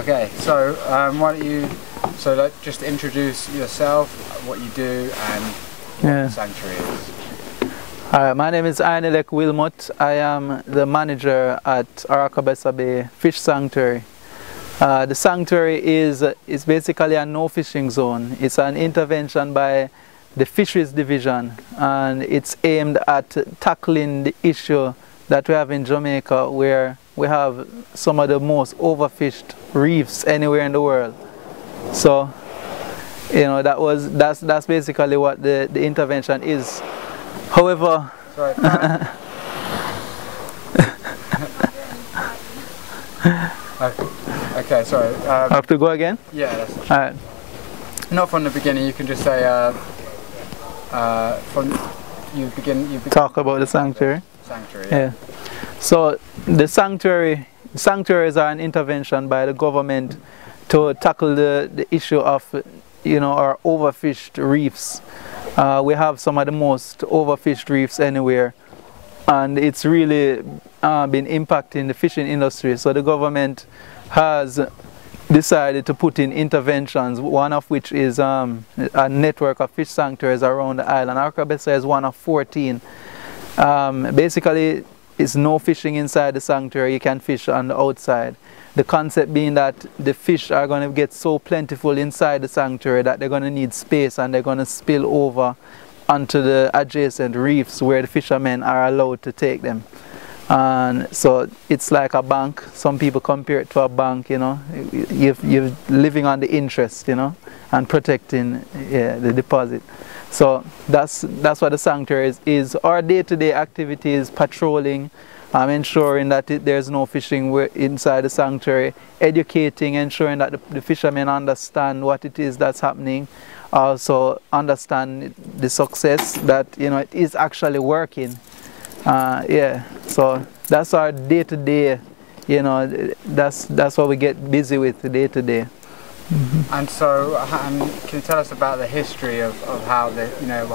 Okay, so why don't you just introduce yourself, what you do, and what the sanctuary is. My name is Inilek Wilmot. I am the manager at Oracbessa Fish Sanctuary. The sanctuary is basically a no fishing zone. It's an intervention by the fisheries division, and it's aimed at tackling the issue that we have in Jamaica, where we have some of the most overfished reefs anywhere in the world. So, you know, that's basically what the intervention is. However, sorry. Okay, sorry. I have to go again? Yeah, that's all right. Not from the beginning. You can just say you begin. Talk about the sanctuary. Sanctuary. Yeah. So the sanctuaries are an intervention by the government to tackle the issue of, you know, our overfished reefs. We have some of the most overfished reefs anywhere, and it's really been impacting the fishing industry. So the government has decided to put in interventions, one of which is a network of fish sanctuaries around the island. Oracbessa is one of 14. Basically, it's no fishing inside the sanctuary. You can fish on the outside. The concept being that the fish are going to get so plentiful inside the sanctuary that they're going to need space, and they're going to spill over onto the adjacent reefs where the fishermen are allowed to take them. And so it's like a bank. Some people compare it to a bank, you know. You're living on the interest, you know, and protecting the deposit. So that's what the sanctuary is. Our day-to-day activity is patrolling, ensuring that there's no fishing inside the sanctuary, educating, ensuring that the fishermen understand what it is that's happening, also understand the success that, you know, it is actually working. Yeah, so that's our day-to-day, you know, that's what we get busy with day-to-day. Mm-hmm. And so, can you tell us about the history of how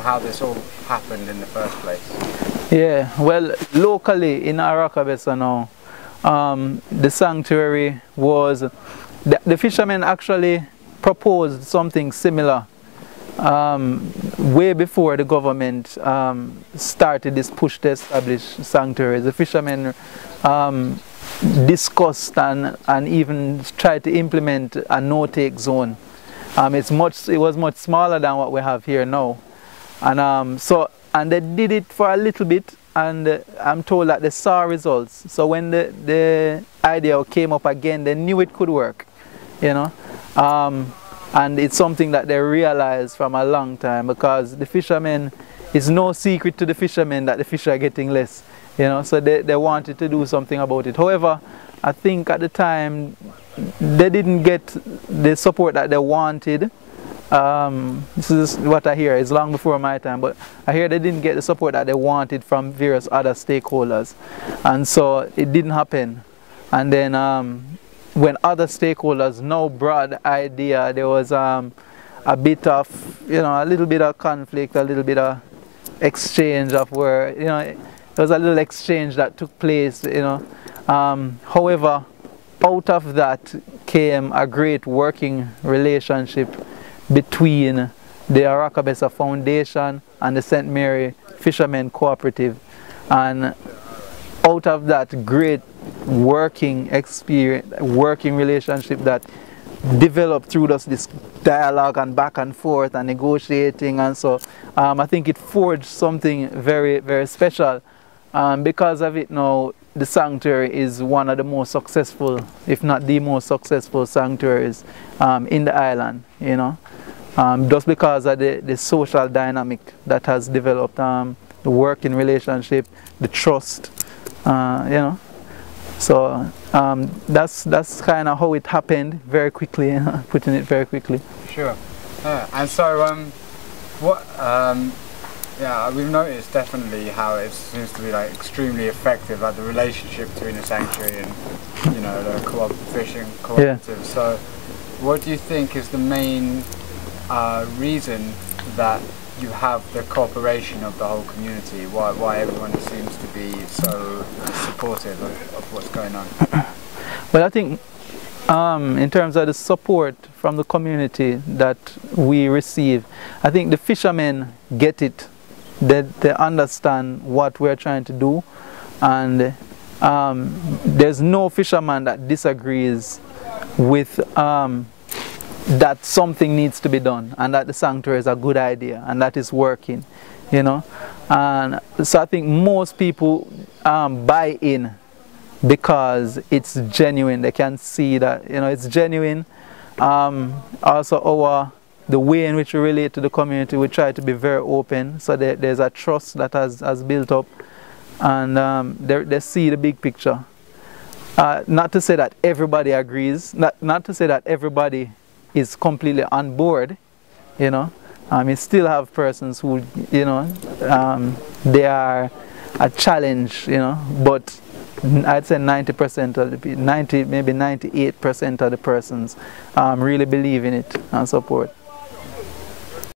how this all happened in the first place? Yeah, well, locally in Oracbessa now, the sanctuary was, the fishermen actually proposed something similar way before the government started this push to establish sanctuaries. The fishermen discussed and even tried to implement a no-take zone. It was much smaller than what we have here now, and they did it for a little bit, and I'm told that they saw results. So when the idea came up again, they knew it could work, you know. And it's something that they realized from a long time, because the fishermen, it's no secret to the fishermen that the fish are getting less, you know, so they wanted to do something about it. However, I think at the time they didn't get the support that they wanted. This is what I hear. It's long before my time, but I hear they didn't get the support that they wanted from various other stakeholders, and so it didn't happen. And then when other stakeholders now brought the idea, there was a bit of, you know, a little bit of conflict, a little bit of exchange of where, you know, there was a little exchange that took place, you know. However, out of that came a great working relationship between the Oracbessa Foundation and the St. Mary Fishermen Cooperative, and out of that great working experience, working relationship that developed through this dialogue and back and forth and negotiating, and so I think it forged something very, very special. Because of it now, the sanctuary is one of the most successful, if not the most successful sanctuaries in the island, you know. Just because of the social dynamic that has developed, the working relationship, the trust, you know. So that's kind of how it happened, very quickly, you know, putting it very quickly. Sure. And so yeah, we've noticed definitely how it seems to be like extremely effective, like the relationship between the sanctuary and, you know, the fishing cooperative. Yeah. So what do you think is the main reason that you have the cooperation of the whole community? Why everyone seems to be so supportive of what's going on? Well, I think In terms of the support from the community that we receive, I think the fishermen get it. They understand what we're trying to do, and there's no fisherman that disagrees with that something needs to be done, and that the sanctuary is a good idea and that is working, you know. And so I think most people buy in because it's genuine. They can see that, you know, it's genuine. Also the way in which we relate to the community, we try to be very open, so there's a trust that has built up, and they see the big picture. Not to say that everybody agrees, not to say that everybody is completely on board, you know. You still have persons who, you know, they are a challenge, you know, but I'd say 90% of the people, maybe 98% of the persons really believe in it and support.